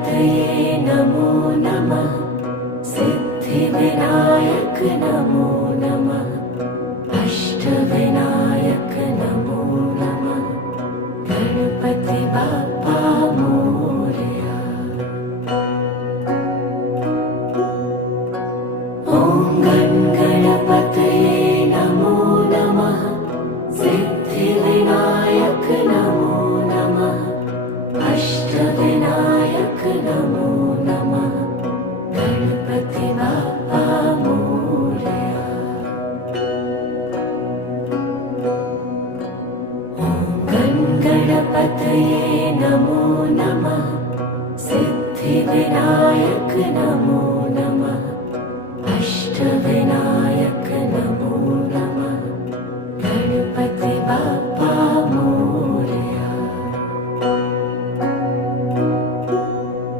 गणपतये नमो नमः। सिद्धिविनायक नमो नमः। अष्टविनायक नमो नमः। गणपति बाप्पा मोरया। ॐ गणपतये नमो नमः। सिद्धिविनायक नमो नमः। अष्टविनायक नमो नमः। गणपति बाप्पा मोरया। ॐ गणपतये नमो नमः। सिद्धिविनायक नमो नमः। अष्टविनायक